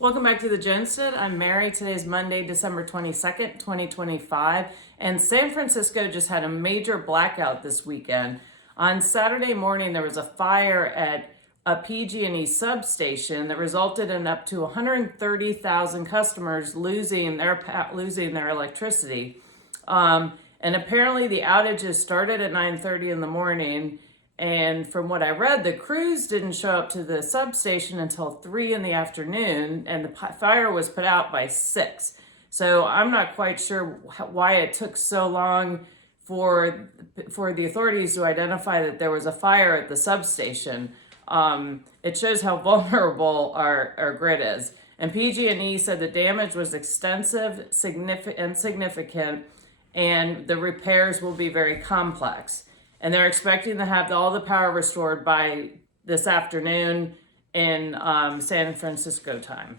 Welcome back to the Jenstead. I'm Mary. Today's Monday, December 22nd, 2025, and San Francisco just had a major blackout this weekend. On Saturday morning, there was a fire at a PG&E substation that resulted in up to 130,000 customers losing their electricity. And apparently the outages started at 9:30 in the morning. And from what I read, the crews didn't show up to the substation until 3 in the afternoon, and the fire was put out by 6. So I'm not quite sure why it took so long for the authorities to identify that there was a fire at the substation. It shows how vulnerable our grid is. And PG&E said the damage was extensive, significant, and the repairs will be very complex. And they're expecting to have all the power restored by this afternoon in San Francisco time.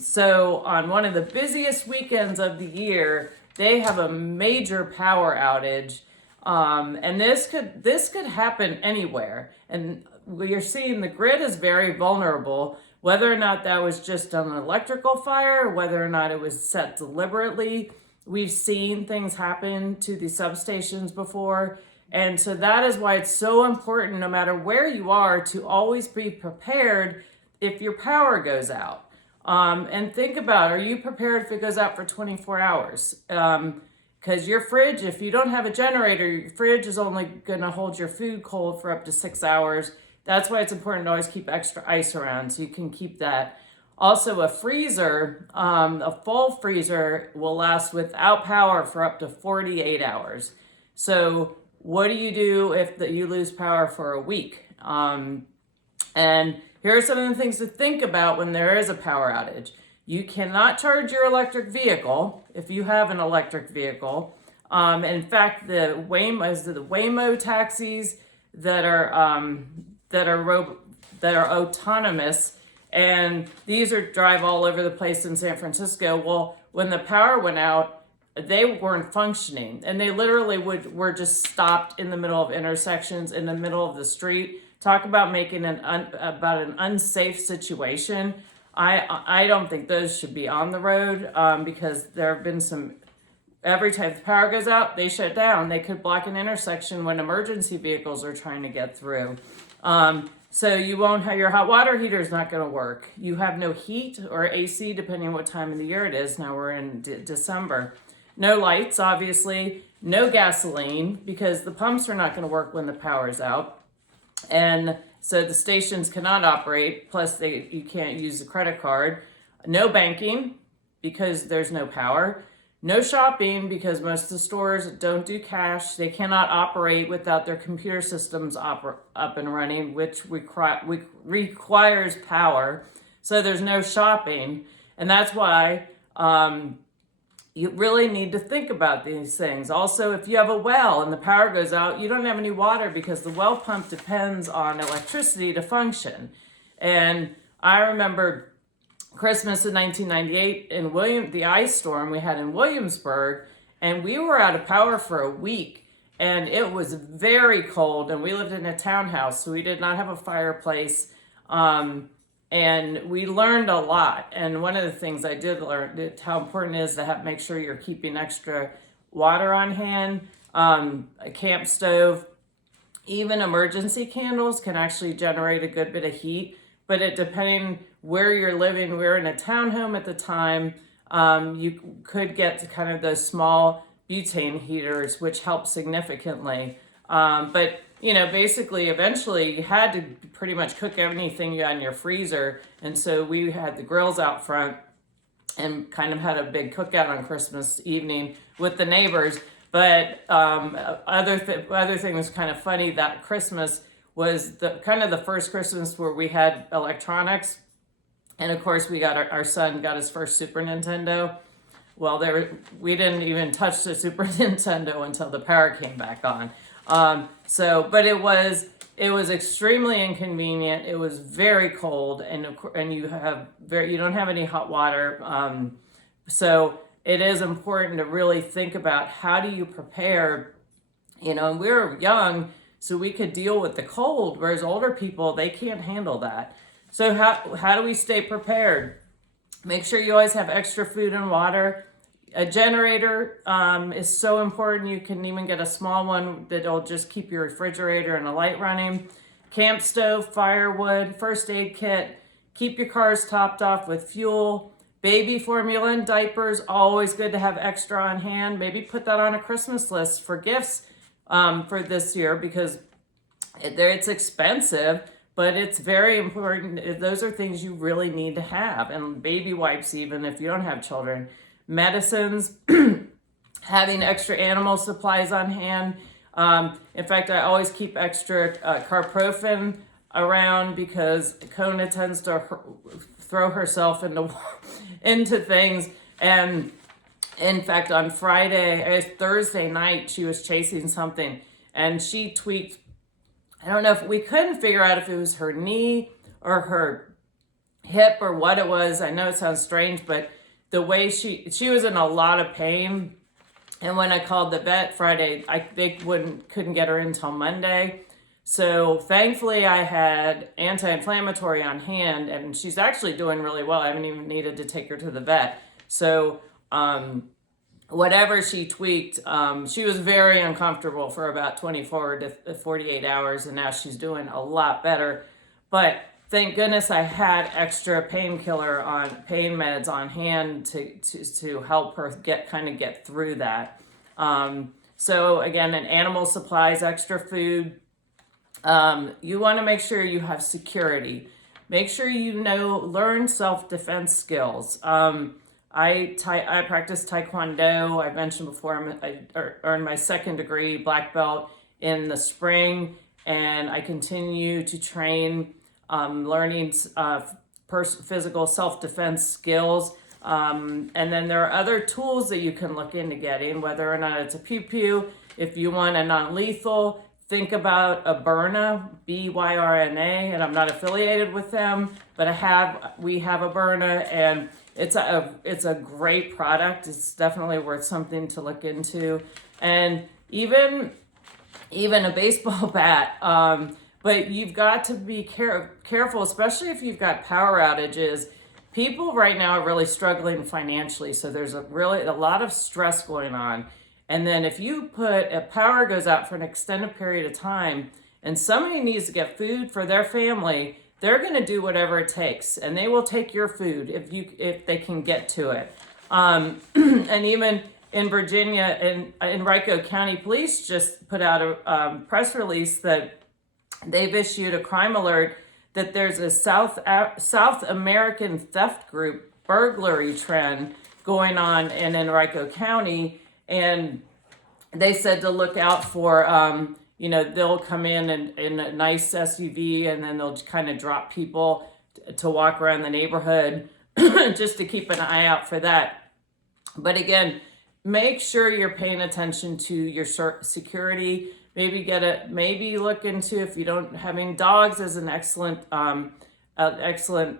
So on one of the busiest weekends of the year, they have a major power outage. And this could happen anywhere. And you're seeing the grid is very vulnerable, whether or not that was just an electrical fire, whether or not it was set deliberately. We've seen things happen to the substations before. And so that is why it's so important, no matter where you are, to always be prepared if your power goes out. And think about, are you prepared if it goes out for 24 hours? Because your fridge, if you don't have a generator, your fridge is only going to hold your food cold for up to 6 hours. That's why it's important to always keep extra ice around so you can keep that. Also, a freezer, a full freezer will last without power for up to 48 hours. So what do you do if you lose power for a week? And here are some of the things to think about when there is a power outage. You cannot charge your electric vehicle if you have an electric vehicle. In fact, the Waymo taxis that are autonomous, and these drive all over the place in San Francisco. Well, when the power went out, they weren't functioning, and they literally were just stopped in the middle of intersections, in the middle of the street. Talk about making about an unsafe situation. I don't think those should be on the road, because there have been some. Every time the power goes out, they shut down. They could block an intersection when emergency vehicles are trying to get through. So you won't have your hot water heater is not going to work. You have no heat or AC, depending on what time of the year it is. Now we're in December. No lights, obviously. No gasoline, because the pumps are not going to work when the power's out. And so the stations cannot operate. Plus, you can't use the credit card. No banking, because there's no power. No shopping, because most of the stores don't do cash. They cannot operate without their computer systems up and running, which requires power. So there's no shopping. And that's why you really need to think about these things. Also, if you have a well and the power goes out, you don't have any water because the well pump depends on electricity to function. And I remember Christmas in 1998 in the ice storm we had in Williamsburg, and we were out of power for a week, and it was very cold, and we lived in a townhouse, so we did not have a fireplace. And we learned a lot. And one of the things I did learn is how important it is to make sure you're keeping extra water on hand, a camp stove, even emergency candles can actually generate a good bit of heat. But depending where you're living, we were in a townhome at the time, you could get to kind of those small butane heaters, which help significantly. But basically, eventually you had to pretty much cook anything you had in your freezer. And so we had the grills out front and kind of had a big cookout on Christmas evening with the neighbors. But other thing was kind of funny, that Christmas was the first Christmas where we had electronics. And of course, our son got his first Super Nintendo. Well, we didn't even touch the Super Nintendo until the power came back on. But it was extremely inconvenient. It was very cold, and you don't have any hot water. So it is important to really think about, how do you prepare. And we were young, so we could deal with the cold, whereas older people, they can't handle that. So how do we stay prepared? Make sure you always have extra food and water. A generator is so important. You can even get a small one that'll just keep your refrigerator and a light running. Camp stove, firewood, first aid kit. Keep your cars topped off with fuel. Baby formula and diapers, always good to have extra on hand. Maybe put that on a Christmas list for gifts for this year, because it's expensive, but it's very important. Those are things you really need to have. And baby wipes, even if you don't have children. Medicines, having extra animal supplies on hand. In fact, I always keep extra carprofen around, because Kona tends to throw herself into things. And in fact, on Thursday night, she was chasing something and she tweaked. I don't know if we couldn't figure out if it was her knee or her hip or what it was. I know it sounds strange, but the way she was in a lot of pain. And when I called the vet Friday, they couldn't get her in until Monday. So thankfully I had anti-inflammatory on hand, and she's actually doing really well. I haven't even needed to take her to the vet. So whatever she tweaked, she was very uncomfortable for about 24 to 48 hours, and now she's doing a lot better. But thank goodness I had extra pain meds on hand to help her get through that. So again, an animal supplies, extra food. You want to make sure you have security. Make sure learn self-defense skills. I practice Taekwondo. I mentioned before, I earned my second degree, black belt, in the spring, and I continue to train, learning physical self-defense skills. And then there are other tools that you can look into getting, whether or not it's a pew-pew. If you want a non-lethal, think about a Byrna, B-Y-R-N-A, and I'm not affiliated with them, but we have a Byrna, and it's a great product. It's definitely worth something to look into. And even a baseball bat. But you've got to be careful, especially if you've got power outages. People right now are really struggling financially, so there's a lot of stress going on. And then if power goes out for an extended period of time, and somebody needs to get food for their family, they're going to do whatever it takes, and they will take your food if they can get to it. And even in Virginia, in Henrico County Police just put out a press release that they've issued a crime alert that there's a South American theft group burglary trend going on in Henrico County. And they said to look out for, they'll come in a nice SUV, and then they'll kind of drop people to walk around the neighborhood just to keep an eye out for that. But again, make sure you're paying attention to your security. Maybe look into, if you don't, having dogs is an excellent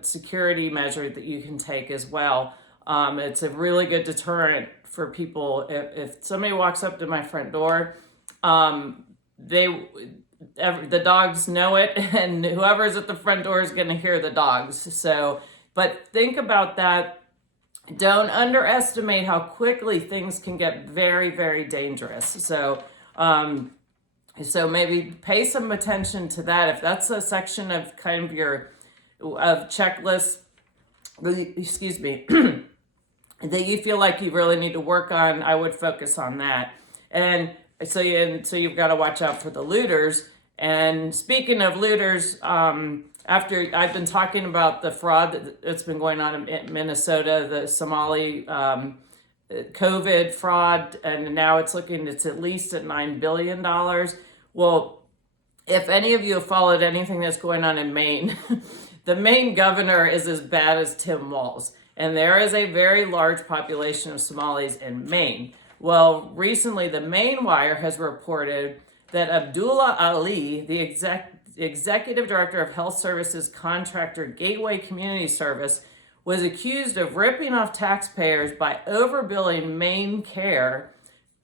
security measure that you can take as well. It's a really good deterrent for people. If somebody walks up to my front door, the dogs know it, and whoever's at the front door is going to hear the dogs. So, but think about that. Don't underestimate how quickly things can get very, very dangerous. So maybe pay some attention to that. If that's a section of kind of your checklist, excuse me, that you feel like you really need to work on, I would focus on that. And so you've got to watch out for the looters. And speaking of looters, after I've been talking about the fraud that's been going on in Minnesota, the Somali COVID fraud, and now it's at least at $9 billion. Well, if any of you have followed anything that's going on in Maine, the Maine governor is as bad as Tim Walz. And there is a very large population of Somalis in Maine. Well, recently the Maine Wire has reported that Abdullah Ali, the executive director of health services contractor Gateway Community Service, was accused of ripping off taxpayers by overbilling Maine Care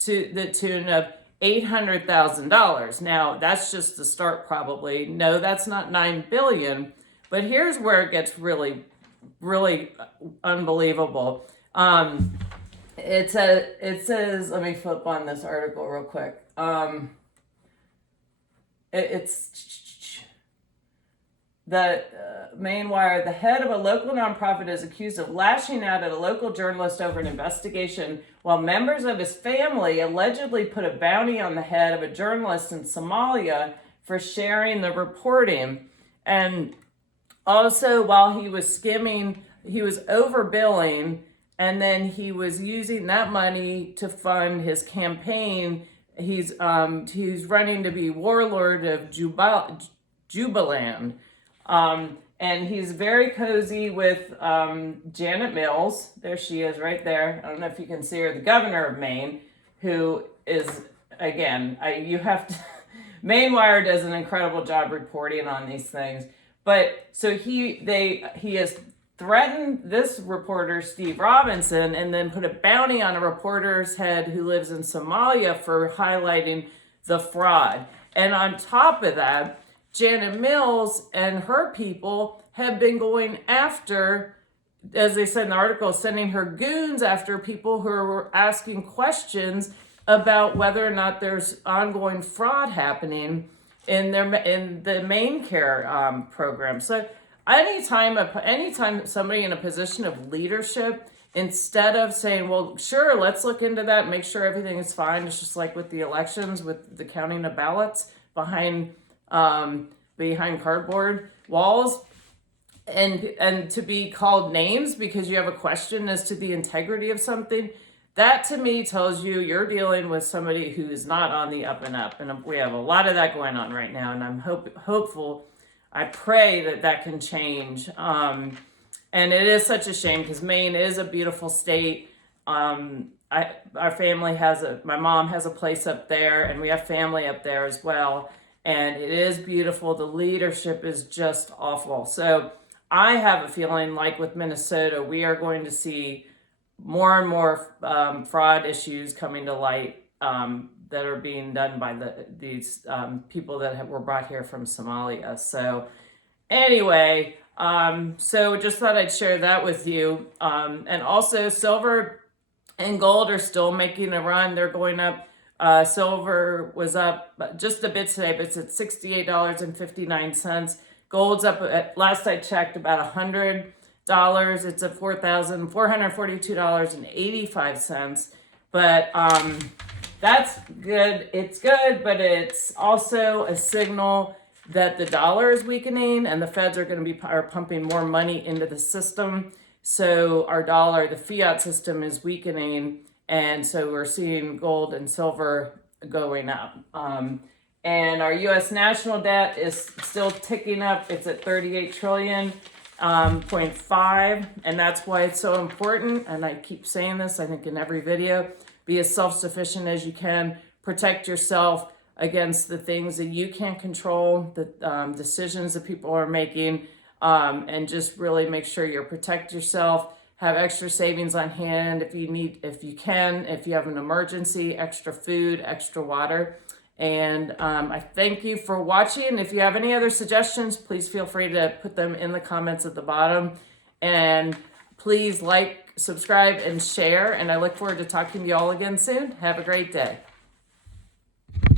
to the tune of $800,000. Now, that's just the start probably. No, that's not $9 billion. But here's where it gets really really unbelievable. It says, let me flip on this article real quick. It's the main wire. The head of a local nonprofit is accused of lashing out at a local journalist over an investigation, while members of his family allegedly put a bounty on the head of a journalist in Somalia for sharing the reporting. And also, while he was skimming, he was overbilling, and then he was using that money to fund his campaign. He's running to be warlord of Jubaland. And he's very cozy with Janet Mills. There she is right there. I don't know if you can see her, the governor of Maine, who is, again, you have to, Mainwire does an incredible job reporting on these things. But so he has threatened this reporter, Steve Robinson, and then put a bounty on a reporter's head who lives in Somalia for highlighting the fraud. And on top of that, Janet Mills and her people have been going after, as they said in the article, sending her goons after people who are asking questions about whether or not there's ongoing fraud happening in the main care program. So anytime somebody in a position of leadership, instead of saying, well, sure, let's look into that, make sure everything is fine. It's just like with the elections, with the counting of ballots behind cardboard walls, and to be called names because you have a question as to the integrity of something. That to me tells you you're dealing with somebody who is not on the up and up. And we have a lot of that going on right now. And I'm hopeful, I pray that can change. And it is such a shame because Maine is a beautiful state. Our family my mom has a place up there, and we have family up there as well. And it is beautiful. The leadership is just awful. So I have a feeling like with Minnesota, we are going to see more and more fraud issues coming to light that are being done by these people that were brought here from Somalia. So anyway, so just thought I'd share that with you. And also silver and gold are still making a run. They're going up. Silver was up just a bit today, but it's at $68.59. Gold's up at, last I checked, about $100. It's at $4,442.85. But that's good. It's good, but it's also a signal that the dollar is weakening and the feds are going to are pumping more money into the system. So our dollar, the fiat system, is weakening. And so we're seeing gold and silver going up. And our U.S. national debt is still ticking up. It's at 38 trillion. 0.5, and that's why it's so important. And I keep saying this, I think, in every video. Be as self-sufficient as you can. Protect yourself against the things that you can't control, the decisions that people are making, and just really make sure you protect yourself. Have extra savings on hand if you have an emergency, extra food, extra water. And I thank you for watching. If you have any other suggestions, please feel free to put them in the comments at the bottom. And please like, subscribe, and share. And I look forward to talking to you all again soon. Have a great day.